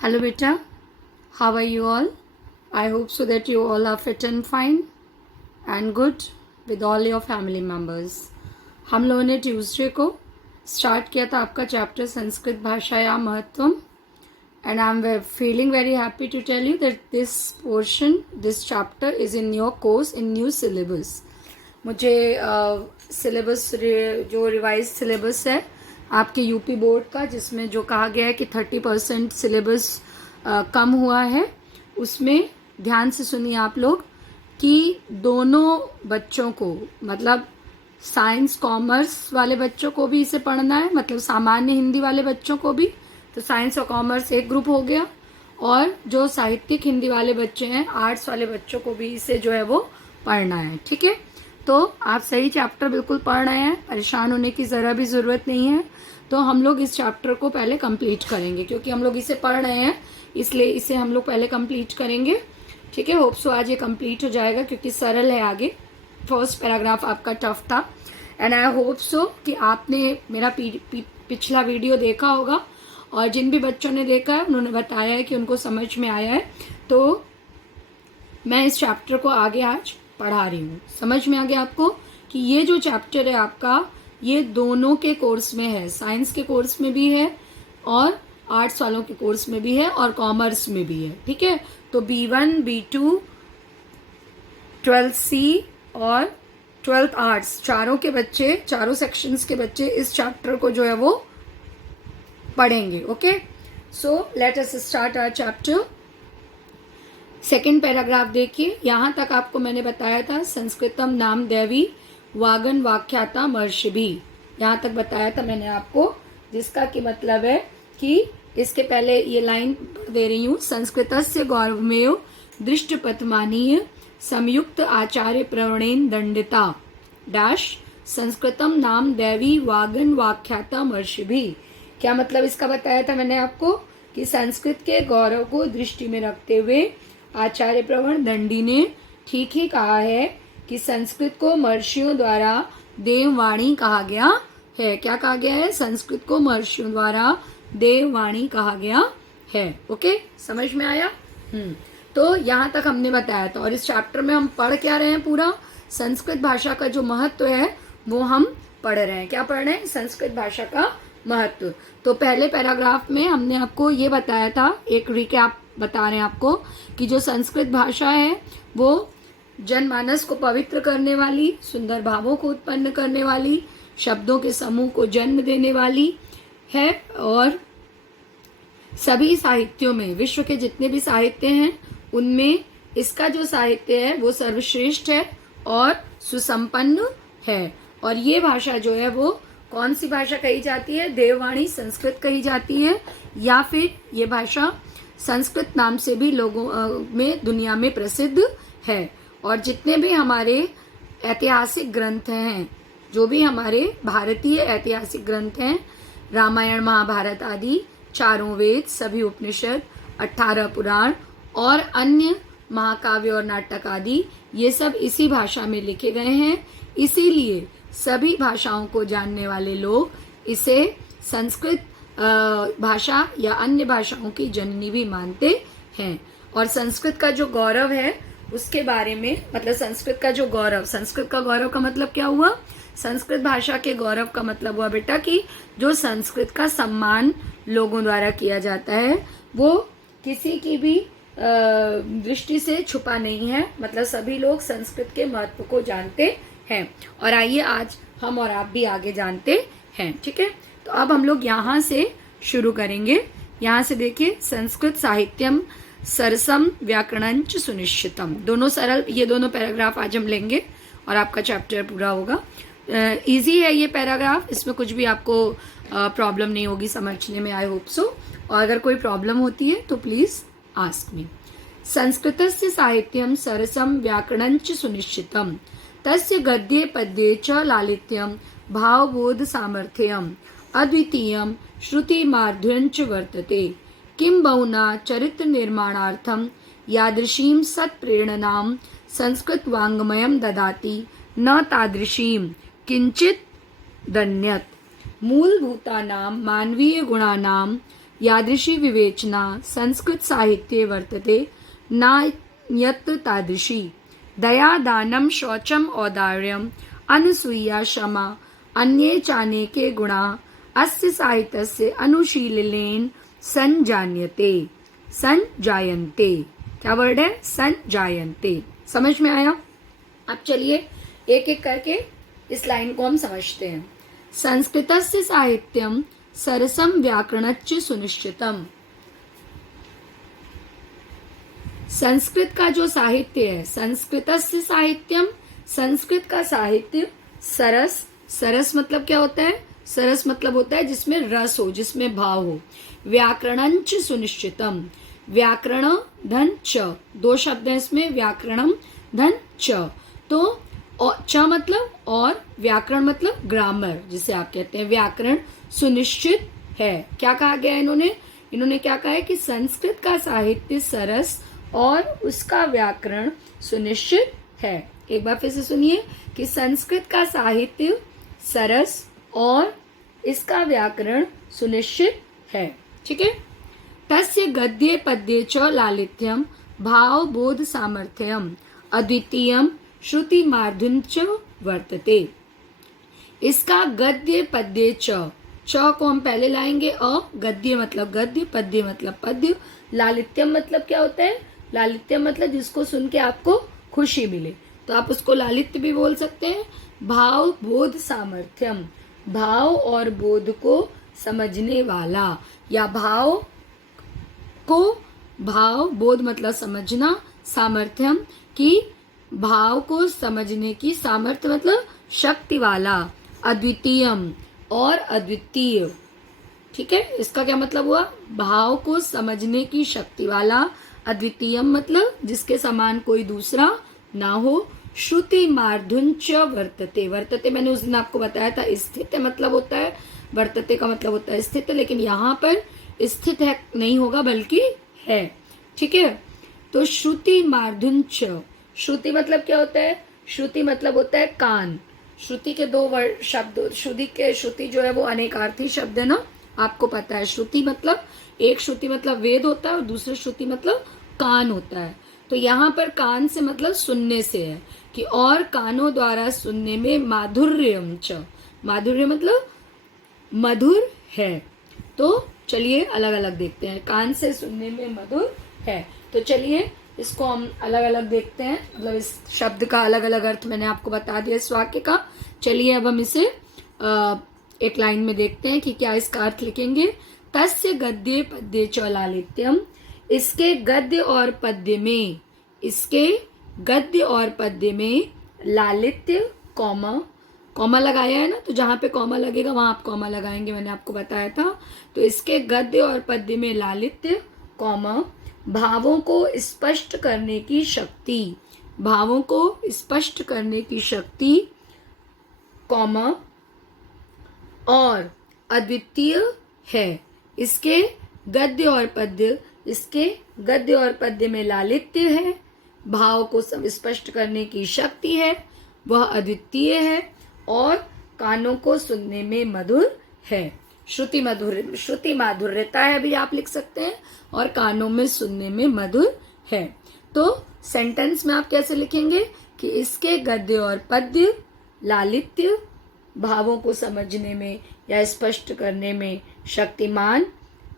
Hello beta, how are you all? I hope so that you all are fit and fine and good with all your family members. हम लोगों ने Tuesday को start किया था आपका chapter Sanskrit भाषा या महत्वम and I'm feeling very happy to tell you that this chapter is in your course in new syllabus. मुझे सिलेबस जो रिवाइज सिलेबस है आपके यूपी बोर्ड का, जिसमें जो कहा गया है कि 30% सिलेबस कम हुआ है, उसमें ध्यान से सुनिए आप लोग कि दोनों बच्चों को, मतलब साइंस कॉमर्स वाले बच्चों को भी इसे पढ़ना है, मतलब सामान्य हिंदी वाले बच्चों को भी, तो साइंस और कॉमर्स एक ग्रुप हो गया, और जो साहित्यिक हिंदी वाले बच्चे हैं, आर्ट्स वाले बच्चों को भी इसे जो है वो पढ़ना है। ठीक है, तो आप सही चैप्टर बिल्कुल पढ़ रहे हैं, परेशान होने की ज़रा भी ज़रूरत नहीं है। तो हम लोग इस चैप्टर को पहले कंप्लीट करेंगे, क्योंकि हम लोग इसे पढ़ रहे हैं, इसलिए इसे हम लोग पहले कंप्लीट करेंगे। ठीक है, होप सो आज ये कंप्लीट हो जाएगा, क्योंकि सरल है। आगे फर्स्ट पैराग्राफ आपका टफ था, एंड आई होप सो कि आपने मेरा पिछला वीडियो देखा होगा, और जिन भी बच्चों ने देखा है उन्होंने बताया है कि उनको समझ में आया है। तो मैं इस चैप्टर को आगे आज पढ़ा रही हूँ। समझ में आ गया आपको कि ये जो चैप्टर है आपका, ये दोनों के कोर्स में है, साइंस के कोर्स में भी है और आर्ट्स वालों के कोर्स में भी है और कॉमर्स में भी है। ठीक है, तो B1, B2, 12C और 12th आर्ट्स, चारों के बच्चे, चारों सेक्शंस के बच्चे इस चैप्टर को जो है वो पढ़ेंगे। Okay, so let us start our chapter. Second paragraph देखिए, यहाँ तक आपको मैंने बताया था संस्कृतम नाम देवी वागन वाख्याता महर्षिभी, यहाँ तक बताया था मैंने आपको, जिसका की मतलब है कि इसके पहले ये लाइन दे रही हूँ। संस्कृतस्य गौरवमेव दृष्टपथमानीय संयुक्त आचार्य प्रवणेन दंडिता डैश संस्कृतम नाम देवी वागन वाख्याता महर्षिभी। क्या मतलब इसका बताया था मैंने आपको कि संस्कृत के गौरव को दृष्टि में रखते हुए आचार्य प्रवण दंडी ने ठीक ही कहा है कि संस्कृत को महर्षियों द्वारा देववाणी कहा गया है। क्या कहा गया है? संस्कृत को महर्षियों द्वारा देववाणी कहा गया है। ओके, समझ में आया? तो यहाँ तक हमने बताया था, और इस चैप्टर में हम पढ़ क्या रहे हैं? पूरा संस्कृत भाषा का जो महत्व है वो हम पढ़ रहे हैं। क्या पढ़ रहे हैं? संस्कृत भाषा का महत्व। तो पहले पैराग्राफ में हमने आपको ये बताया था, एक रिकैप बता रहे हैं आपको, कि जो संस्कृत भाषा है वो जनमानस को पवित्र करने वाली, सुंदर भावों को उत्पन्न करने वाली, शब्दों के समूह को जन्म देने वाली है, और सभी साहित्यों में, विश्व के जितने भी साहित्य हैं उनमें इसका जो साहित्य है वो सर्वश्रेष्ठ है और सुसंपन्न है। और ये भाषा जो है वो कौन सी भाषा कही जाती है? देववाणी संस्कृत कही जाती है, या फिर ये भाषा संस्कृत नाम से भी लोगों में, दुनिया में प्रसिद्ध है। और जितने भी हमारे ऐतिहासिक ग्रंथ हैं, जो भी हमारे भारतीय ऐतिहासिक ग्रंथ हैं, रामायण महाभारत आदि, चारों वेद, सभी उपनिषद, 18 पुराण और अन्य महाकाव्य और नाटक आदि, ये सब इसी भाषा में लिखे गए हैं। इसीलिए सभी भाषाओं को जानने वाले लोग इसे संस्कृत भाषा या अन्य भाषाओं की जननी भी मानते हैं। और संस्कृत का जो गौरव है उसके बारे में, मतलब संस्कृत का जो गौरव, संस्कृत का गौरव का मतलब क्या हुआ? संस्कृत भाषा के गौरव का मतलब हुआ बेटा कि जो संस्कृत का सम्मान लोगों द्वारा किया जाता है वो किसी की भी दृष्टि से छुपा नहीं है, मतलब सभी लोग संस्कृत के महत्व को जानते हैं। और आइए आज हम और आप भी आगे जानते हैं। ठीक है, तो अब हम लोग यहाँ से शुरू करेंगे। यहाँ से देखिए, संस्कृत साहित्यम सरसम व्याकरणंच सुनिश्चितम, दोनों सरल, ये दोनों पैराग्राफ आज हम लेंगे और आपका चैप्टर पूरा होगा। इजी है ये पैराग्राफ, इसमें कुछ भी आपको प्रॉब्लम नहीं होगी समझने में, आई होप सो। और अगर कोई प्रॉब्लम होती है तो प्लीज आस्क मी। संस्कृतस्य साहित्यम सरसम व्याकरणंच सुनिश्चितम तस्य गद्ये पद्ये च लालित्यम भावबोध सामर्थ्यम अद्वितीयम श्रुति माधुर्यंच वर्तते। किं बहुना चरित्र निर्माणार्थम यादृशीं सत्प्रेरणां संस्कृत वाङ्मयं ददाति न तादृशीं किंचित दन्यत्। मूलभूतानां मानवीय गुणानां यादृशी विवेचना संस्कृत साहित्ये वर्तते नायत्र तादृशी। दया दानं शौचम औदार्यम अनसूया क्षमा अन्ये चानेके गुणा अस्य साहित्यस्य अनुशीलनेन संजायन्ते। क्या वर्ड है? संजायन्ते। समझ में आया? अब चलिए एक एक करके इस लाइन को हम समझते हैं। संस्कृतस्य साहित्यम सरसम व्याकरणच्च सुनिश्चितम। संस्कृत का जो साहित्य है, संस्कृतस्य साहित्यम, संस्कृत का साहित्य सरस। सरस मतलब क्या होता है? सरस मतलब होता है जिसमें रस हो, जिसमें भाव हो। व्याकरणंच सुनिश्चितम, व्याकरण धन च, दो शब्द है इसमें, व्याकरणम धन च। तो च मतलब और, व्याकरण मतलब ग्रामर, जिसे आप कहते हैं व्याकरण सुनिश्चित है। क्या कहा गया इन्होंने क्या कहा है कि संस्कृत का साहित्य सरस और उसका व्याकरण सुनिश्चित है। एक बार फिर से सुनिए कि संस्कृत का साहित्य सरस और इसका व्याकरण सुनिश्चित है। ठीक है। तस्य गद्ये पद्ये च लालित्यम भाव बोध सामर्थ्यम अद्वितीयम श्रुति मार्धुम च वर्तते। इसका गद्य पद्य च को हम पहले लाएंगे अ, गद्य मतलब गद्य, पद्य मतलब पद्य, लालित्यम मतलब क्या होता है? लालित्यम मतलब जिसको सुन के आपको खुशी मिले, तो आप उसको लालित्य भी बोल सकते हैं। भाव बोध सामर्थ्यम, भाव और बोध को समझने वाला, या भाव बोध मतलब समझना, सामर्थ्यम की भाव को समझने की सामर्थ्य मतलब शक्ति वाला, अद्वितीयम और अद्वितीय। ठीक है, इसका क्या मतलब हुआ? भाव को समझने की शक्ति वाला, अद्वितीयम मतलब जिसके समान कोई दूसरा ना हो। श्रुति मार्धुंच वर्तते, वर्तते मैंने उस दिन आपको बताया था स्थित मतलब होता है, वर्तते का मतलब होता है स्थित, लेकिन यहाँ पर स्थित है नहीं होगा बल्कि है। ठीक है, तो श्रुति मार्धुंच, श्रुति मतलब क्या होता है? श्रुति मतलब होता है कान। श्रुति के दो वर्ड शब्द, श्रुति जो है वो अनेकार्थी शब्द है ना, आपको पता है। श्रुति मतलब, एक श्रुति मतलब वेद होता है और दूसरा श्रुति मतलब कान होता है। तो यहाँ पर कान से मतलब सुनने से है कि और कानों द्वारा सुनने में माधुर्यम च, माधुर्य मतलब मधुर है। तो चलिए अलग अलग देखते हैं, कान से सुनने में मधुर है। तो चलिए इसको हम अलग अलग देखते हैं, मतलब इस शब्द का अलग अलग अर्थ मैंने आपको बता दिया इस वाक्य का। चलिए अब हम इसे एक लाइन में देखते हैं कि क्या इसका अर्थ लिखेंगे। तस्य गद्ये पद्ये च लालित्यम, इसके गद्य और पद्य में, इसके गद्य और पद्य में लालित्य, कॉमा लगाया है ना, तो जहां पे कॉमा लगेगा वहां आप कॉमा लगाएंगे, मैंने आपको बताया था। तो इसके गद्य और पद्य में लालित्य, कॉमा, भावों को स्पष्ट करने की शक्ति, भावों को स्पष्ट करने की शक्ति, कॉमा, और अद्वितीय है। इसके गद्य और पद्य, इसके गद्य और पद्य में लालित्य है, भाव को स्पष्ट करने की शक्ति है, वह अद्वितीय है और कानों को सुनने में मधुर है। श्रुति माधुर्यता है भी आप लिख सकते हैं, और कानों में सुनने में मधुर है। तो सेंटेंस में आप कैसे लिखेंगे कि इसके गद्य और पद्य लालित्य, भावों को समझने में या स्पष्ट करने में शक्तिमान,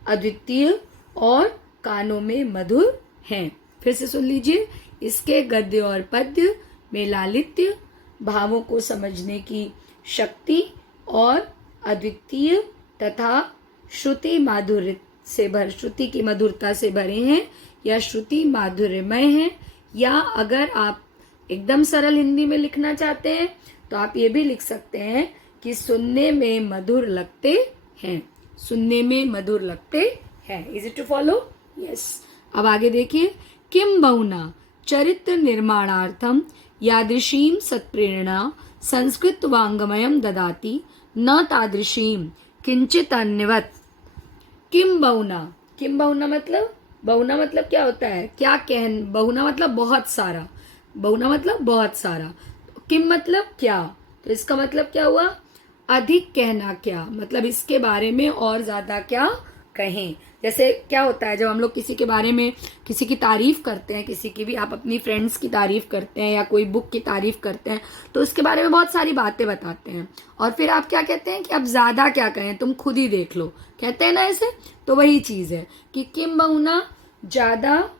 अद्वितीय और कानों में मधुर हैं। फिर से सुन लीजिए, इसके गद्य और पद्य में लालित्य, भावों को समझने की शक्ति और अद्वितीय तथा श्रुति माधुर्य से श्रुति की मधुरता से भरे हैं, या श्रुति माधुर्यमय हैं। या अगर आप एकदम सरल हिंदी में लिखना चाहते हैं तो आप ये भी लिख सकते हैं कि सुनने में मधुर लगते हैं, सुनने में मधुर लगते हैं। Is it to follow? Yes. अब आगे देखिए, किम बहुना चरित्र निर्माणार्थम यादृशीम सत्प्रेरणा संस्कृत वांगमयम ददाति न तादृशीम किंचित अन्यवत। किम बहुना मतलब क्या होता है? क्या बहुना मतलब बहुत सारा, बहुना मतलब बहुत सारा, किम मतलब क्या, तो इसका मतलब क्या हुआ? अधिक कहना क्या, मतलब इसके बारे में और ज्यादा क्या कहें। जैसे क्या होता है जब हम लोग किसी के बारे में किसी की तारीफ करते हैं, किसी की भी, आप अपनी फ्रेंड्स की तारीफ करते हैं या कोई बुक की तारीफ करते हैं तो उसके बारे में बहुत सारी बातें बताते हैं और फिर आप क्या कहते हैं कि अब ज्यादा क्या कहें, तुम खुद ही देख लो, कहते हैं ना ऐसे। तो वही चीज है कि किम बहुना, ज्यादा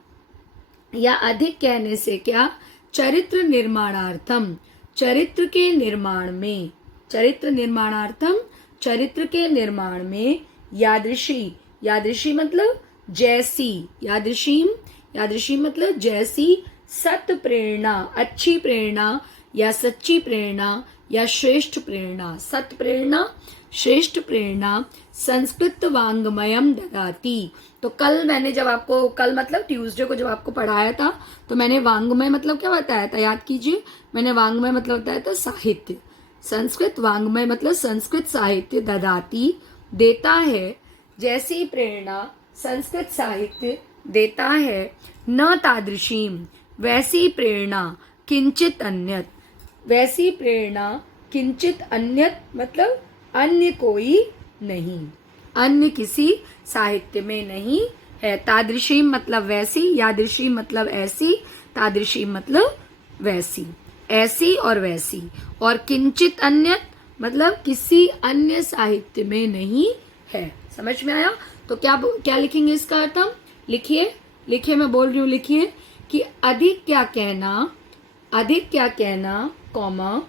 या अधिक कहने से क्या, चरित्र निर्माणार्थम, चरित्र के निर्माण में, चरित्र निर्माणार्थम, चरित्र के निर्माण में, यादृशी, यादृशी मतलब जैसी, यादृशीम, यादृशी मतलब जैसी, सत प्रेरणा, अच्छी प्रेरणा या सच्ची प्रेरणा या श्रेष्ठ प्रेरणा, सत प्रेरणा, श्रेष्ठ प्रेरणा, संस्कृत वांग्मयम ददाती। तो कल मैंने जब आपको, कल मतलब ट्यूसडे को जब आपको पढ़ाया था तो मैंने वांग्मय मतलब क्या बताया था, याद कीजिए। मैंने वांग्मय मतलब बताया था साहित्य, संस्कृत वांग्मय मतलब संस्कृत साहित्य, ददाती देता है, जैसी प्रेरणा संस्कृत साहित्य देता है, न तादृशीम वैसी प्रेरणा, किंचित अन्यत, वैसी प्रेरणा किंचित अन्यत मतलब अन्य कोई नहीं, अन्य किसी साहित्य में नहीं है। तादृशीम मतलब वैसी, यादृशीम मतलब ऐसी, तादृशीम मतलब वैसी, ऐसी और वैसी, और किंचित अन्यत मतलब किसी अन्य साहित्य में नहीं है। समझ में आया? तो क्या क्या लिखेंगे इसका अर्थ हम? लिखिए, लिखिए, मैं बोल रही हूँ, लिखिए कि अधिक क्या कहना, अधिक क्या कहना, कॉमा,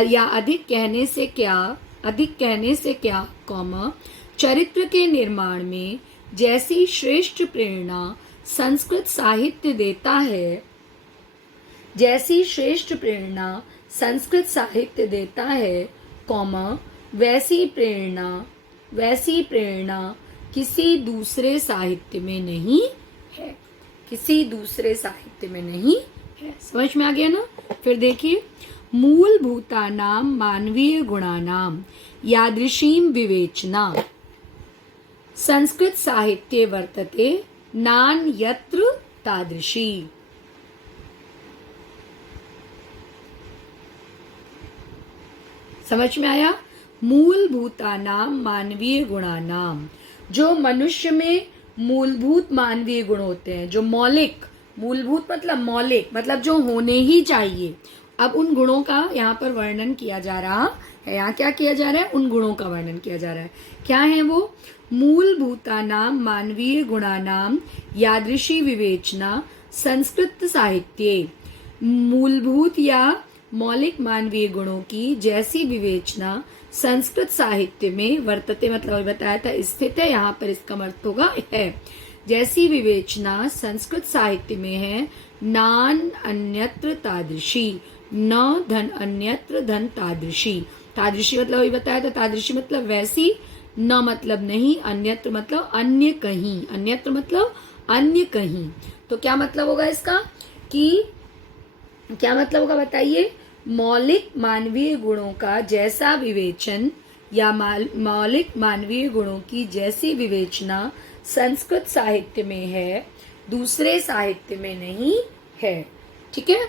या अधिक कहने से क्या, अधिक कहने से क्या, कॉमा, चरित्र के निर्माण में जैसी श्रेष्ठ प्रेरणा संस्कृत साहित्य देता है, जैसी श्रेष्ठ प्रेरणा संस्कृत साहित्य देता है, कॉमा, वैसी प्रेरणा, वैसी प्रेरणा किसी दूसरे साहित्य में नहीं है, किसी दूसरे साहित्य में नहीं है। समझ में आ गया ना? फिर देखिए, मूलभूतानाम मानवीय गुणानाम यादृशीम विवेचना संस्कृत साहित्ये वर्तते नान्यत्र तादृशी। समझ में आया? मूलभूतानाम मानवीय गुणानाम, जो मनुष्य में मूलभूत मानवीय गुण होते हैं, जो मौलिक, मूलभूत मतलब मौलिक मतलब जो होने ही चाहिए। अब उन गुणों का यहाँ पर वर्णन किया जा रहा है। यहाँ क्या किया जा रहा है? उन गुणों का वर्णन किया जा रहा है। क्या है वो? मूलभूतानाम मानवीय गुणानाम यादृशी विवेचना संस्कृत साहित्ये, मूलभूत या मौलिक मानवीय गुणों की जैसी विवेचना संस्कृत साहित्य में वर्तते मतलब बताया था स्थित है, यहाँ पर इसका अर्थ होगा है, जैसी विवेचना संस्कृत साहित्य में है, नान अन्यत्र तादृशी, न धन अन्यत्र धन तादृशी। तादृशी मतलब वही बताया था, तादृशी मतलब वैसी, न मतलब नहीं, अन्यत्र मतलब अन्य कहीं, अन्यत्र मतलब अन्य कहीं। तो क्या मतलब होगा इसका कि क्या मतलब होगा बताइए? मौलिक मानवीय गुणों का जैसा विवेचन या मौलिक मानवीय गुणों की जैसी विवेचना संस्कृत साहित्य में है, दूसरे साहित्य में नहीं है। ठीक है,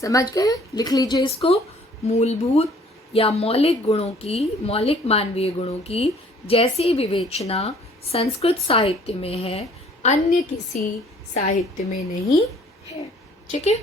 समझ गए? लिख लीजिए इसको। मूलभूत या मौलिक गुणों की, मौलिक मानवीय गुणों की जैसी विवेचना संस्कृत साहित्य में है, अन्य किसी साहित्य में नहीं है। ठीक है,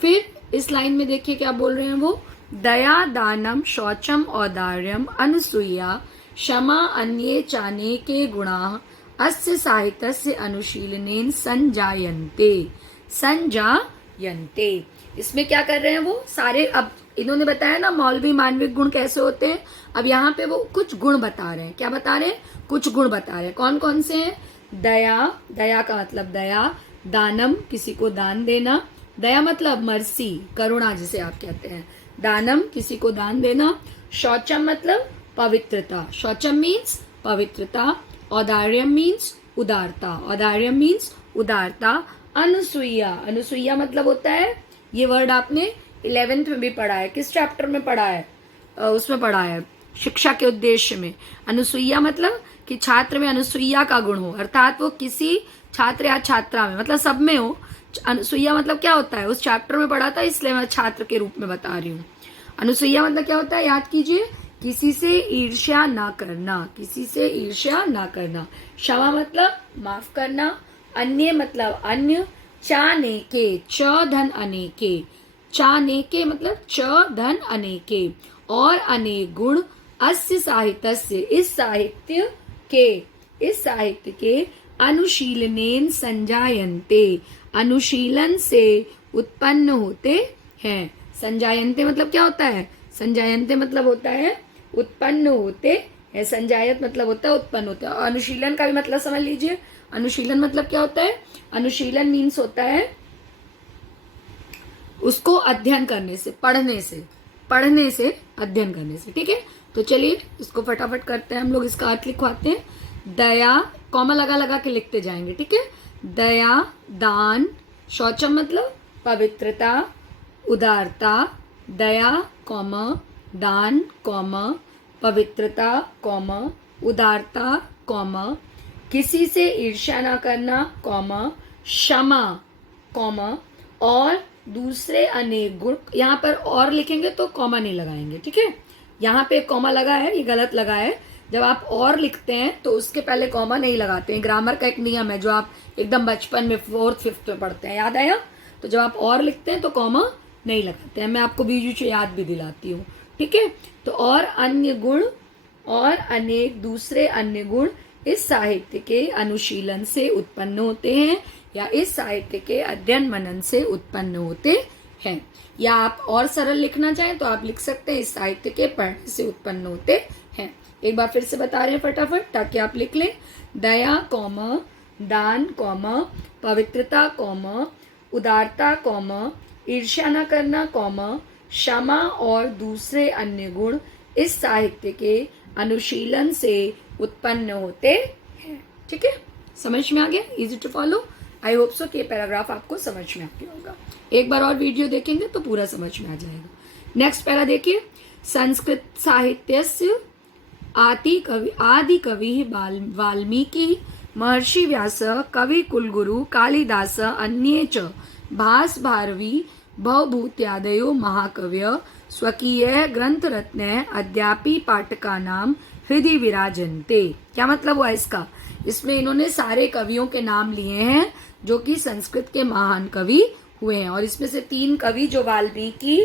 फिर इस लाइन में देखिए क्या बोल रहे हैं वो, दया दानम शौचम औदार्यम अनसूया क्षमा अन्ये चानेके गुणा अस्य साहित्यस्य अनुशीलनेन संजायन्ते, संजायन्ते। इसमें क्या कर रहे हैं वो सारे? अब इन्होंने बताया ना मौलवी मानविक गुण कैसे होते हैं, अब यहाँ पे वो कुछ गुण बता रहे हैं। क्या बता रहे हैं? कुछ गुण बता रहे हैं। कौन कौन से हैं? दया, दया का मतलब दया, दानम किसी को दान देना, दया मतलब मर्सी, करुणा जिसे आप कहते हैं, दानम किसी को दान देना, शौचम मतलब पवित्रता, शौचम मीन्स पवित्रता, औदार्यम मीन्स उदारता, औदार्यम मीन्स उदारता, अनुसुईया, अनुसुईया मतलब होता है, ये वर्ड आपने 11th में भी पढ़ा है। किस चैप्टर में पढ़ा है? उसमें पढ़ा है शिक्षा के उद्देश्य में। अनुसुईया मतलब कि छात्र में अनुसुईया का गुण हो, अर्थात वो किसी छात्र या छात्रा में मतलब सब में हो। अनुसुईया मतलब क्या होता है? उस चैप्टर में पढ़ा था, इसलिए मैं छात्र के रूप में बता रही हूँ। अनुसुईया मतलब क्या होता है? याद कीजिए किसी से ईर्ष्या ना करना, किसी से ईर्ष्या ना करना। क्षमा मतलब माफ करना, अन्य मतलब अन्य, चानेके, च धन अनेके, चानेके मतलब च धन अनेके, और अनेक गुण, अस्य साहित्यस्य, इस साहित्य के, इस साहित्य के, अनुशीलनेन संजायन्ते, अनुशीलन से उत्पन्न होते हैं। संजायन्ते मतलब क्या होता है? संजायन्ते मतलब होता है उत्पन्न होते हैं। संजायत मतलब होता है उत्पन्न होता है। और अनुशीलन का भी मतलब समझ लीजिए। अनुशीलन मतलब क्या होता है? अनुशीलन मीन्स होता है उसको अध्ययन करने से, पढ़ने से, पढ़ने से, अध्ययन करने से। ठीक है, तो चलिए इसको फटाफट करते हैं हम लोग। इसका अर्थ लिखवाते हैं। दया, कॉमा लगा लगा के लिखते जाएंगे। ठीक है, दया, दान, शौचम मतलब पवित्रता, उदारता, दया, कॉमा, दान, कॉमा, पवित्रता, कॉमा, उदारता, कॉमा, किसी से ईर्ष्या ना करना, कॉमा, क्षमा, कॉमा, और दूसरे अनेक गुण। यहाँ पर और लिखेंगे तो कॉमा नहीं लगाएंगे। ठीक है, यहाँ पे कॉमा लगा है, ये गलत लगा है। जब आप और लिखते हैं तो उसके पहले कॉमा नहीं लगाते हैं। ग्रामर का एक नियम है जो आप एकदम बचपन में 4th 5th में पढ़ते हैं, याद आया? तो जब आप और लिखते हैं तो कॉमा नहीं लगाते हैं। मैं आपको बीच बीच में याद भी दिलाती हूँ। ठीक है, तो और अन्य गुण, और अनेक दूसरे अन्य गुण इस साहित्य के अनुशीलन से उत्पन्न होते हैं, या इस साहित्य के अध्ययन मनन से उत्पन्न होते हैं। या आप और सरल लिखना चाहें तो आप लिख सकते हैं इस साहित्य के पढ़ने से उत्पन्न होते हैं। एक बार फिर से बता रहे हैं फटाफट ताकि आप लिख लें। दया, कॉमा, दान, कॉमा, पवित्रता, कॉमा, उदारता, कॉमा, ईर्ष्या न करना, कॉमा, क्षमा और दूसरे अन्य गुण इस साहित्य के अनुशीलन से उत्पन्न होते हैं। ठीक है, समझ में आ गया? Easy to follow. I hope so कि ये पैराग्राफ आपको समझ में आ गया होगा। एक बार और वीडियो देखेंगे तो पूरा समझ में आ जाएगा। नेक्स्ट पैरा देखिए। संस्कृत साहित्यस्य आदि कवि वाल्मीकि, महर्षि व्यास, कवि कुलगुरु कालिदास, अन्ये च भास भारवी भवभूत्यादयो महाकवय स्वकीय ग्रंथ रत्न अद्यापि पाठकानां हृदय विराजन्ते। क्या मतलब हुआ इसका? इसमें इन्होंने सारे कवियों के नाम लिए हैं जो कि संस्कृत के महान कवि हुए हैं, और इसमें से 3 कवि जो वाल्मीकि,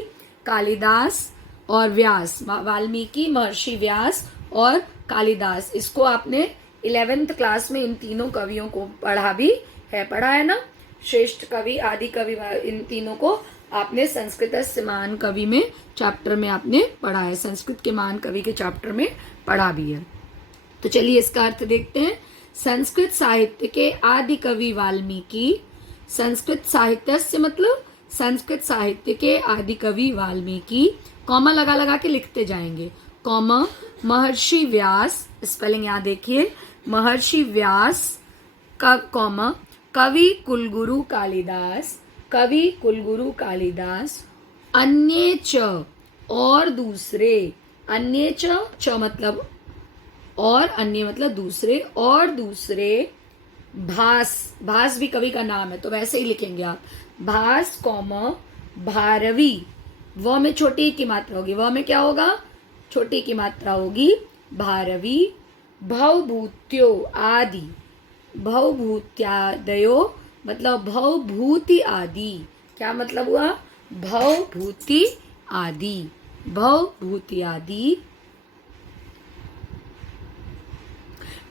कालिदास और व्यास, वाल्मीकि, महर्षि व्यास और कालिदास, इसको आपने 11th क्लास में इन तीनों कवियों को पढ़ा भी है, पढ़ा है ना? श्रेष्ठ कवि, आदि कवि, इन तीनों को आपने संस्कृत महान कवि में चैप्टर में आपने पढ़ा है, संस्कृत के महान कवि के चैप्टर में पढ़ा भी है। तो चलिए इसका अर्थ देखते हैं। संस्कृत साहित्य के आदि कवि वाल्मीकि, संस्कृत साहित्य से मतलब संस्कृत साहित्य के आदि कवि वाल्मीकि, कॉमा लगा लगा के लिखते जाएंगे, कॉमा, महर्षि व्यास, स्पेलिंग यहाँ देखिए, महर्षि व्यास, कॉमा, कवि कुलगुरु कालिदास, कवि कुलगुरु कालिदास, अन्य च और दूसरे, अन्य च मतलब और, अन्य मतलब दूसरे, और दूसरे, भास, भास भी कवि का नाम है तो वैसे ही लिखेंगे आप, भास, कॉमा, भारवी, व में छोटी की मात्रा होगी, व में क्या होगा? छोटी की मात्रा होगी, भारवी, भवभूत्यो आदि, भवभूत्यादयो मतलब भवभूति आदि। क्या मतलब हुआ? भवभूति आदि, भवभूति आदि,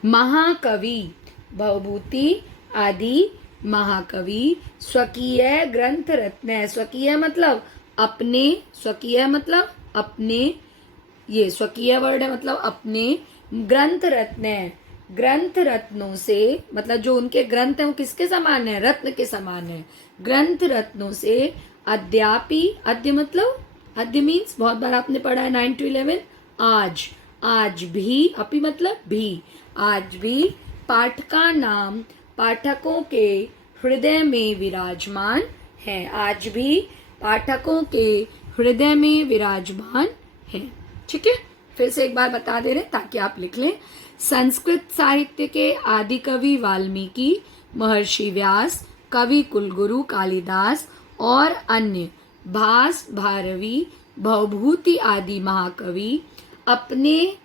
महाकवि, भवभूति आदि महाकवि, स्वकीय ग्रंथ रत्न, स्वकीय मतलब अपने, स्वकीय मतलब अपने, ये स्वकीय वर्ड है मतलब अपने, ग्रंथ रत्न, ग्रंथ रत्नों से मतलब जो उनके ग्रंथ हैं वो किसके समान है? रत्न के समान है। ग्रंथ रत्नों से अद्यापि, अद्य मतलब, अद्य मीन्स बहुत बार आपने पढ़ा है 9 to 11, आज, आज भी, अपि मतलब भी, आज भी पाठका नाम पाठकों के हृदय में विराजमान है, आज भी पाठकों के हृदय में विराजमान है। ठीक है, फिर से एक बार बता दे रहे ताकि आप लिख लें। संस्कृत साहित्य के आदि कवि वाल्मीकि, महर्षि व्यास, कवि कुलगुरु कालिदास और अन्य, भास, भारवी, भवभूति आदि महाकवि, अपने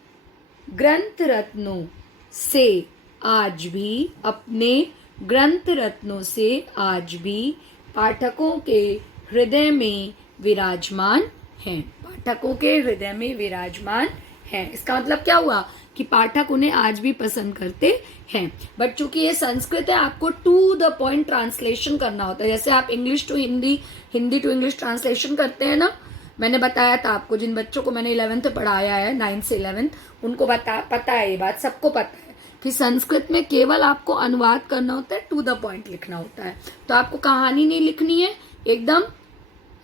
ग्रंथ रत्नों से आज भी, अपने ग्रंथ रत्नों से आज भी पाठकों के हृदय में विराजमान हैं। पाठकों के हृदय में विराजमान हैं। इसका मतलब क्या हुआ कि पाठक उन्हें आज भी पसंद करते हैं। बट चूंकि ये संस्कृत है, आपको टू द पॉइंट ट्रांसलेशन करना होता है। जैसे आप English to Hindi, Hindi to English translation करते हैं ना, मैंने बताया था आपको, जिन बच्चों को मैंने 11th पढ़ाया है, 9th से 11th, उनको पता है ये बात, सबको पता है कि संस्कृत में केवल आपको अनुवाद करना होता है, टू द पॉइंट लिखना होता है। तो आपको कहानी नहीं लिखनी है एकदम,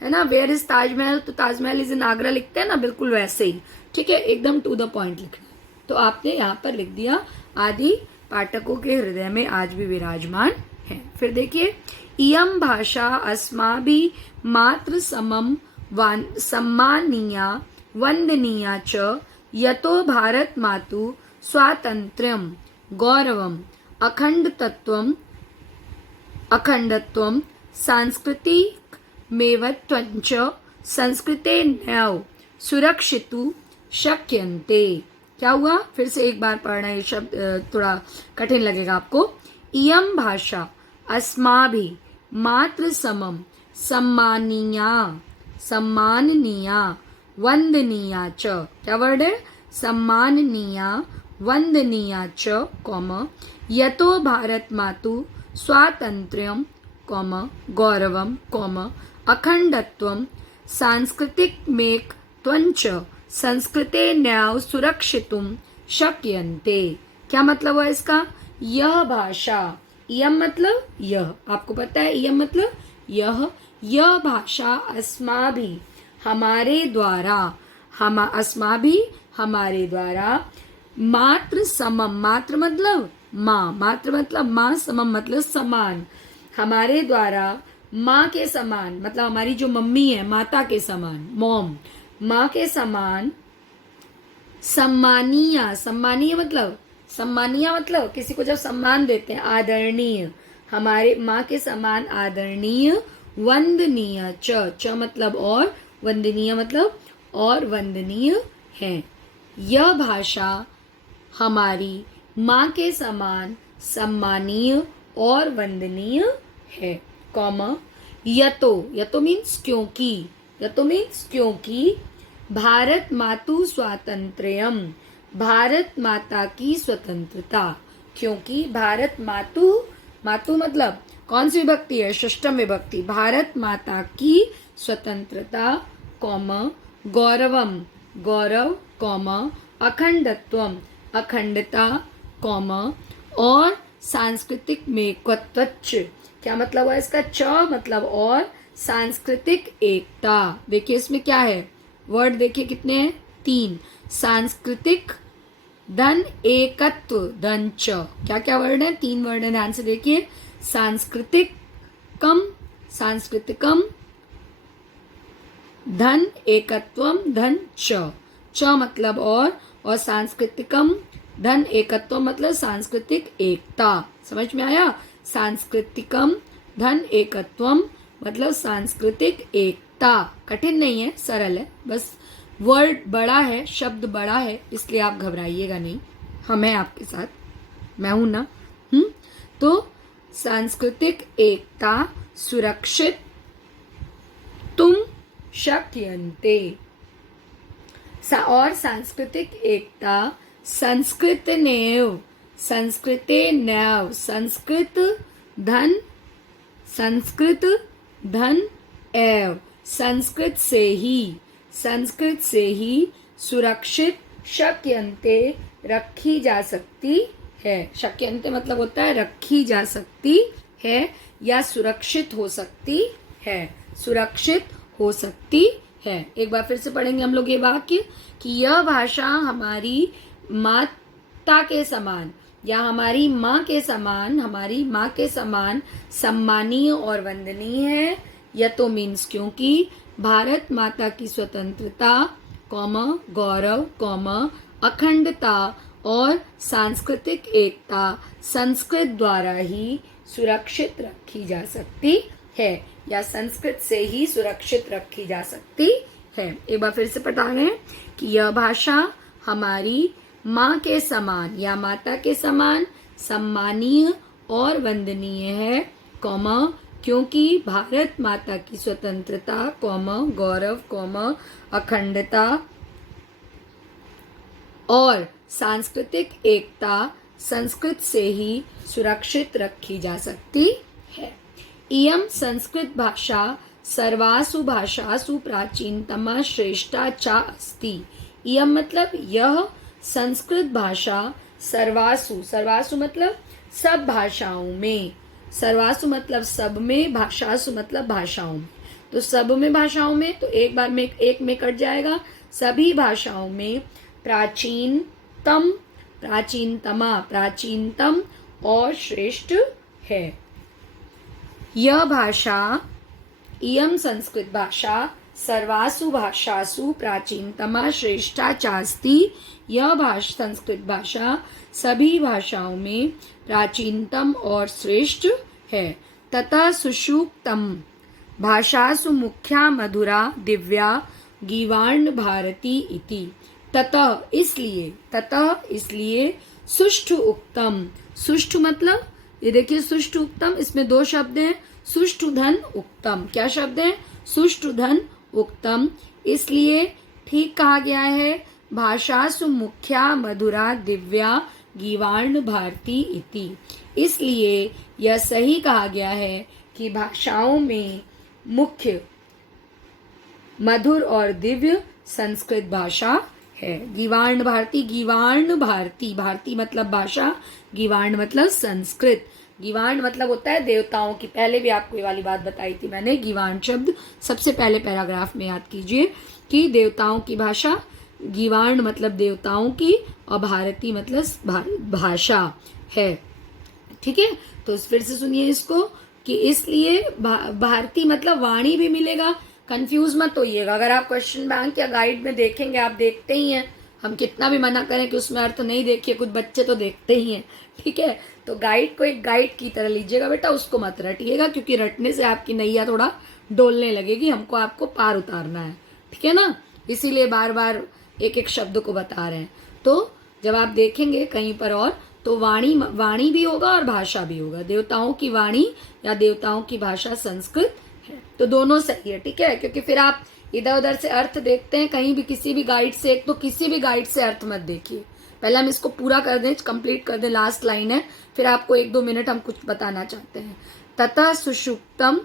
है ना, वेयर इज ताजमहल, तो ताजमहल इज इन आगरा लिखते हैं ना, बिल्कुल वैसे ही, ठीक है, एकदम टू द पॉइंट लिखना है। तो आपने यहाँ पर लिख दिया, आदि पाठकों के हृदय में आज भी विराजमान है। फिर देखिए, इयम भाषा अस्माभिः मातृ समम सम्मानीया वंदनीया च यतो भारत मातु स्वातंत्र्यम गौरवम अखंडत्वम सांस्कृतिक मेवत्वञ्च संस्कृते नैव सुरक्षितु शक्यन्ते। क्या हुआ, फिर से एक बार पढ़ना, ये शब्द थोड़ा कठिन लगेगा आपको। इयम भाषा अस्माभिः मातृ समम सम्माननीया वंदनीया च, क्या वर्ड है, सम्माननीया वंदनीया च, यतो भारत मातु स्वातंत्र्यम, गौरवम, अखंडत्वम सांस्कृतिकमेकत्वञ्च संस्कृते नैव सुरक्षितुम शक्यन्ते। क्या मतलब है इसका, यह भाषा, यम मतलब यह, आपको पता है यम मतलब यह भाषा अस्माभिः हमारे द्वारा, हमारे द्वारा मातृ समम, मातृ मतलब माँ, समम मतलब समान, हमारे द्वारा माँ के समान, मतलब हमारी जो मम्मी है, माता के समान, मॉम, माँ के समान, सम्मानीय मतलब किसी को जब सम्मान देते हैं, आदरणीय, हमारे माँ के समान आदरणीय, वंदनीय च मतलब और, वंदनीय मतलब और वंदनीय है। यह भाषा हमारी माँ के समान सम्मानीय और वंदनीय है, यतो मीन्स क्योंकि भारत मातु स्वातंत्र्यम, भारत माता की स्वतंत्रता, क्योंकि भारत मातु मतलब कौन सी विभक्ति है, षष्ठम विभक्ति, भारत माता की स्वतंत्रता, गौरवम, गौरव, अखंडत्वम, अखंडता, और सांस्कृतिक मेकत्वच्च, क्या मतलब है इसका, च मतलब और, सांस्कृतिक एकता। देखिए इसमें क्या है, वर्ड देखिए कितने हैं, 3, सांस्कृतिक, धन एकत्व, धन च, क्या क्या वर्ड है, 3 वर्ड है, ध्यान से देखिए, सांस्कृतिकम, धन एकत्वम, धन च मतलब और सांस्कृतिकम, धन एकत्व मतलब सांस्कृतिक एकता। समझ में आया, सांस्कृतिकम धन एकत्वम मतलब सांस्कृतिक एकता। कठिन नहीं है, सरल है, बस वर्ड बड़ा है, शब्द बड़ा है, इसलिए आप घबराइएगा नहीं, हम हैं आपके साथ, मैं हूं ना। तो सांस्कृतिक एकता सुरक्षित तुम शक्यन्ते, और सांस्कृतिक एकता संस्कृते नैव, संस्कृत धन एव, संस्कृत से ही सुरक्षित शक्यन्ते रखी जा सकती है। शक्यन्ते मतलब होता है रखी जा सकती है या सुरक्षित हो सकती है, सुरक्षित हो सकती है। एक बार फिर से पढ़ेंगे हम लोग ये वाक्य कि यह भाषा हमारी माता के समान या हमारी माँ के समान सम्मानीय और वंदनीय है। यह तो मीन्स क्योंकि भारत माता की स्वतंत्रता, गौरव, अखंडता और सांस्कृतिक एकता संस्कृत द्वारा ही सुरक्षित रखी जा सकती है या संस्कृत से ही सुरक्षित रखी जा सकती है। एक बार फिर से पढ़ा रहे हैं कि यह भाषा हमारी माँ के समान या माता के समान सम्मानीय और वंदनीय है, कौमा क्योंकि भारत माता की स्वतंत्रता, कौमा गौरव, कौमा अखंडता और सांस्कृतिक एकता संस्कृत से ही सुरक्षित रखी जा सकती है। इयं संस्कृत भाषा सर्वासु भाषासु प्राचीनतमा श्रेष्ठा चा अस्ति। इयं मतलब यह संस्कृत भाषा सर्वासु, सर्वासु मतलब सब भाषाओं में, सर्वासु मतलब सब में, भाषासु मतलब भाषाओं में, तो सब में भाषाओं में, तो एक बार में एक में कट जाएगा, सभी भाषाओं में प्राचीनतम, प्राचीनतमा, प्राचीनतम और श्रेष्ठ है। यह भाषा, इयं संस्कृत भाषा सर्वासु भाषासु प्राचीनतमा श्रेष्ठा चास्ति। यह संस्कृत भाषा सभी भाषाओं में प्राचीनतम और श्रेष्ठ है। तथा सुषुप्तम भाषासु मुख्या मधुरा दिव्या गीवार्ण भारती इति। ततः इसलिए, ततः इसलिए सुष्ठु उक्तम, सुष्ठु मतलब ये देखिए सुष्ठु उक्तम, इसमें दो शब्द हैं, सुष्ठु धन उक्तम। क्या शब्द है? सुष्ठु धन उक्तम। इसलिए ठीक कहा गया है, भाषासु मुख्या मधुरा दिव्या गीवार्ण भारती इति। इसलिए यह सही कहा गया है कि भाषाओं में मुख्य मधुर और दिव्य संस्कृत भाषा है। गीवार्ण भारती, गीवार्ण भारती, भारती मतलब भाषा, गीवार्ण मतलब संस्कृत। गीवार्ण मतलब होता है देवताओं की, पहले भी आपको ये वाली बात बताई थी मैंने, गीवार्ण शब्द सबसे पहले पैराग्राफ में याद कीजिए कि देवताओं की भाषा, गीवार्ण मतलब देवताओं की और भारती मतलब भाषा है। ठीक है, तो फिर से सुनिए इसको कि इसलिए भारती मतलब वाणी भी मिलेगा, कंफ्यूज मत होइएगा। अगर आप क्वेश्चन बैंक या गाइड में देखेंगे, आप देखते ही हैं, हम कितना भी मना करें कि उसमें अर्थ नहीं देखिए, कुछ बच्चे तो देखते ही हैं। ठीक है, तो गाइड को एक गाइड की तरह लीजिएगा बेटा, उसको मत रटिएगा, क्योंकि रटने से आपकी नैया थोड़ा डोलने लगेगी, हमको आपको पार उतारना है। ठीक है ना, इसीलिए बार बार एक एक शब्द को बता रहे हैं। तो जब आप देखेंगे कहीं पर और, तो वाणी भी होगा और भाषा भी होगा। देवताओं की वाणी या देवताओं की भाषा संस्कृत है, तो दोनों सही है। ठीक है, क्योंकि फिर आप इधर उधर से अर्थ देखते हैं कहीं भी, किसी भी गाइड से, एक तो किसी भी गाइड से अर्थ मत देखिए, पहले हम इसको पूरा कर दें, कंप्लीट कर दें, लास्ट लाइन है, फिर आपको 1-2 मिनट हम कुछ बताना चाहते हैं। तथा सुषुप्तम,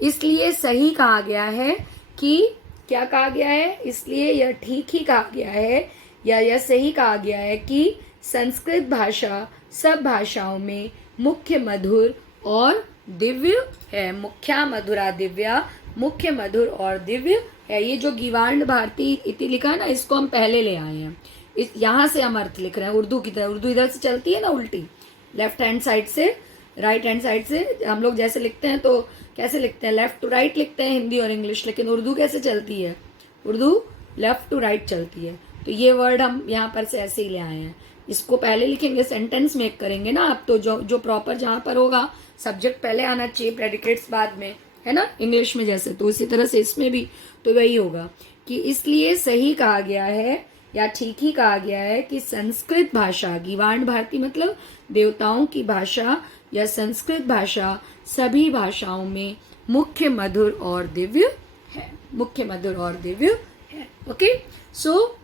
इसलिए सही कहा गया है कि, क्या कहा गया है? इसलिए यह ठीक ही कहा गया है या यह सही कहा गया है कि संस्कृत भाषा सब भाषाओं में मुख्य मधुर और दिव्य है। मुख्या मधुरा दिव्या, मुख्य मधुर और दिव्य है। ये जो गीवार्ण भारती इति लिखा है ना, इसको हम पहले ले आए हैं, इस यहाँ से हम अर्थ लिख रहे हैं उर्दू की तरह। उर्दू इधर से चलती है ना उल्टी, लेफ्ट हैंड साइड से राइट हैंड साइड से हम लोग जैसे लिखते हैं, तो कैसे लिखते हैं? लेफ्ट टू राइट लिखते हैं हिंदी और इंग्लिश, लेकिन उर्दू कैसे चलती है? उर्दू लेफ्ट टू राइट चलती है। तो ये वर्ड हम यहाँ पर से ऐसे ही ले आए हैं। इसको पहले लिखेंगे, सेंटेंस मेक करेंगे ना आप, तो जो प्रॉपर जहाँ पर होगा सब्जेक्ट पहले आना चाहिए, प्रेडिकेट्स बाद में, है ना, इंग्लिश में जैसे, तो इसी तरह से इसमें भी तो वही होगा कि इसलिए सही कहा गया है या ठीक ही कहा गया है कि संस्कृत भाषा, गीवार्ण भारती मतलब देवताओं की भाषा या संस्कृत भाषा सभी भाषाओं में मुख्य मधुर और दिव्य है, मुख्य मधुर और दिव्य है। Okay, so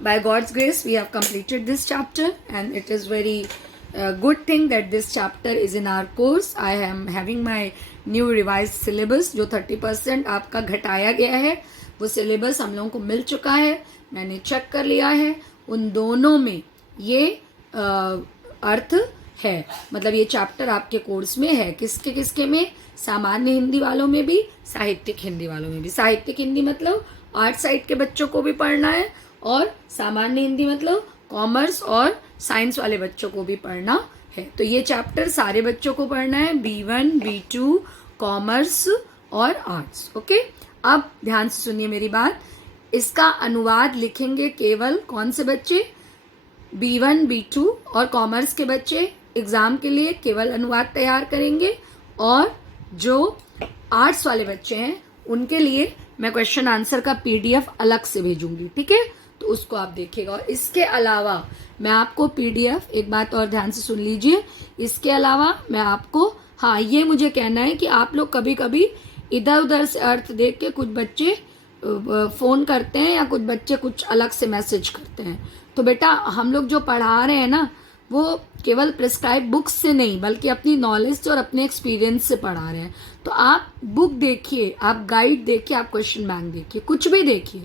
by God's grace we have completed this chapter, and it is very good thing that this chapter is in our course. I am having my new revised syllabus जो 30% आपका घटाया गया है, वो syllabus हम लोगों को मिल चुका है, मैंने चेक कर लिया है। उन दोनों में ये अर्थ है, मतलब ये चैप्टर आपके कोर्स में है। किसके किसके में? सामान्य हिंदी वालों में भी, साहित्यिक हिंदी वालों में भी। साहित्यिक हिंदी मतलब आर्ट साइड के बच्चों को भी पढ़ना है, और सामान्य हिंदी मतलब कॉमर्स और साइंस वाले बच्चों को भी पढ़ना है। तो ये चैप्टर सारे बच्चों को पढ़ना है, B1, B2, कॉमर्स और आर्ट्स। ओके, अब ध्यान से सुनिए मेरी बात। इसका अनुवाद लिखेंगे केवल कौन से बच्चे? B1, B2 और कॉमर्स के बच्चे एग्जाम के लिए केवल अनुवाद तैयार करेंगे, और जो आर्ट्स वाले बच्चे हैं उनके लिए मैं क्वेश्चन आंसर का PDF अलग से भेजूंगी। ठीक है, तो उसको आप देखिएगा। और इसके अलावा मैं आपको पीडीएफ, एक बात और ध्यान से सुन लीजिए, इसके अलावा मैं आपको, हाँ ये मुझे कहना है कि आप लोग कभी कभी इधर उधर से अर्थ देख के कुछ बच्चे फोन करते हैं या कुछ बच्चे कुछ अलग से मैसेज करते हैं। तो बेटा हम लोग जो पढ़ा रहे हैं ना, वो केवल प्रिस्क्राइब बुक्स से नहीं बल्कि अपनी नॉलेज से और अपने एक्सपीरियंस से पढ़ा रहे हैं। तो आप बुक देखिए, आप गाइड देखिए, आप क्वेश्चन बैंक देखिए, कुछ भी देखिए,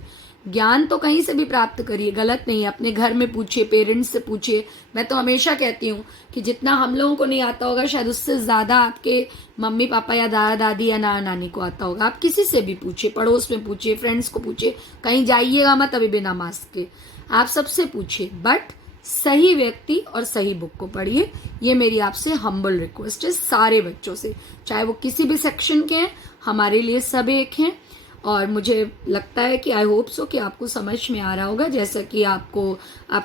ज्ञान तो कहीं से भी प्राप्त करिए, गलत नहीं है। अपने घर में पूछिए, पेरेंट्स से पूछिए। मैं तो हमेशा कहती हूँ कि जितना हम लोगों को नहीं आता होगा शायद उससे ज्यादा आपके मम्मी पापा या दादा दादी या नाना नानी को आता होगा। आप किसी से भी पूछिए, पड़ोस में पूछिए, फ्रेंड्स को पूछिए, कहीं जाइएगा मत अभी बिना मास्क के, आप सबसे पूछिए, बट सही व्यक्ति और सही बुक को पढ़िए। ये मेरी आपसे हम्बल रिक्वेस्ट है सारे बच्चों से, चाहे वो किसी भी सेक्शन के हैं, हमारे लिए सब एक हैं। और मुझे लगता है कि आई होप सो कि आपको समझ में आ रहा होगा, जैसा कि आप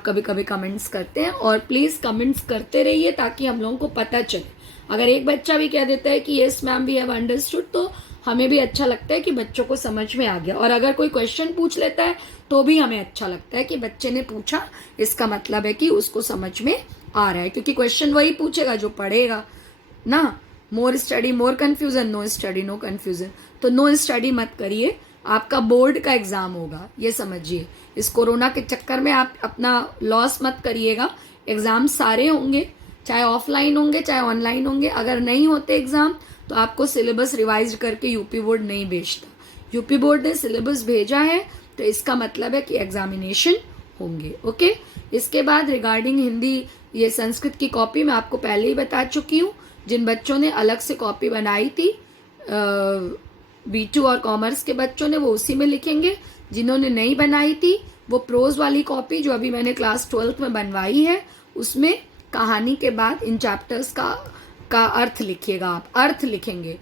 कभी कभी कमेंट्स करते हैं। और प्लीज कमेंट्स करते रहिए ताकि हम लोगों को पता चले। अगर एक बच्चा भी कह देता है कि yes ma'am we have understood, तो हमें भी अच्छा लगता है कि बच्चों को समझ में आ गया। और अगर कोई क्वेश्चन पूछ लेता है तो भी हमें अच्छा लगता है कि बच्चे ने पूछा, इसका मतलब है कि उसको समझ में आ रहा है, क्योंकि क्वेश्चन वही पूछेगा जो पढ़ेगा ना। More study more confusion, no study no confusion. तो नो स्टडी मत करिए, आपका बोर्ड का एग्जाम होगा, ये समझिए। इस कोरोना के चक्कर में आप अपना लॉस मत करिएगा। एग्जाम सारे होंगे, चाहे ऑफलाइन होंगे चाहे ऑनलाइन होंगे। अगर नहीं होते एग्जाम तो आपको सिलेबस रिवाइज करके यूपी बोर्ड नहीं भेजता। यूपी बोर्ड ने सिलेबस भेजा है तो इसका मतलब है कि एग्जामिनेशन होंगे। ओके, इसके बाद रिगार्डिंग हिंदी, ये संस्कृत की कॉपी मैं आपको पहले ही बता चुकी हूँ। जिन बच्चों ने अलग से कॉपी बनाई थी B2 और कॉमर्स के बच्चों ने, वो उसी में लिखेंगे। जिन्होंने नहीं बनाई थी वो प्रोज वाली कॉपी जो अभी मैंने क्लास 12th में बनवाई है, उसमें कहानी के बाद इन चैप्टर्स का अर्थ लिखिएगा। आप अर्थ लिखेंगे,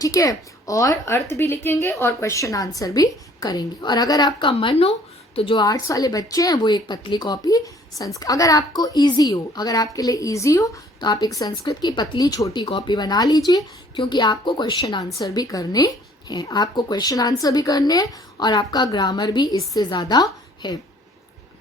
ठीक है, और अर्थ भी लिखेंगे और क्वेश्चन आंसर भी करेंगे। और अगर आपका मन हो तो जो आर्ट्स वाले बच्चे हैं वो एक पतली कॉपी संस्कृत, अगर आपको इजी हो, अगर आपके लिए इजी हो तो आप एक संस्कृत की पतली छोटी कॉपी बना लीजिए, क्योंकि आपको क्वेश्चन आंसर भी करने हैं, आपको क्वेश्चन आंसर भी करने हैं और आपका ग्रामर भी इससे ज्यादा है।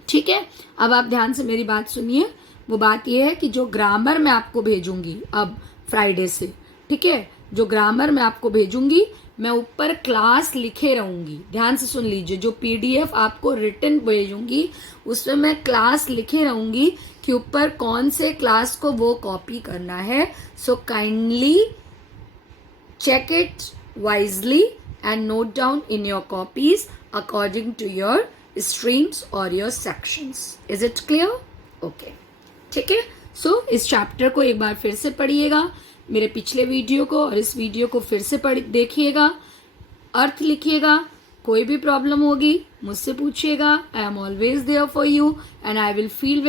ठीक है, अब आप ध्यान से मेरी बात सुनिए। वो बात यह है कि जो ग्रामर मैं आपको भेजूंगी अब फ्राइडे से, ठीक है, जो ग्रामर मैं आपको भेजूंगी मैं ऊपर क्लास लिखे रहूंगी। ध्यान से सुन लीजिए, जो पीडीएफ आपको रिटन भेजूंगी उसमें मैं क्लास लिखे रहूंगी कि ऊपर कौन से क्लास को वो कॉपी करना है। So kindly check it wisely and note down in your copies according to your streams or your sections. Is it clear? Okay. ठीक है, सो इस चैप्टर को एक बार फिर से पढ़िएगा, मेरे पिछले वीडियो को और इस वीडियो को फिर से देखिएगा, अर्थ लिखिएगा। कोई भी प्रॉब्लम होगी मुझसे पूछिएगा, I am always there for you and I will feel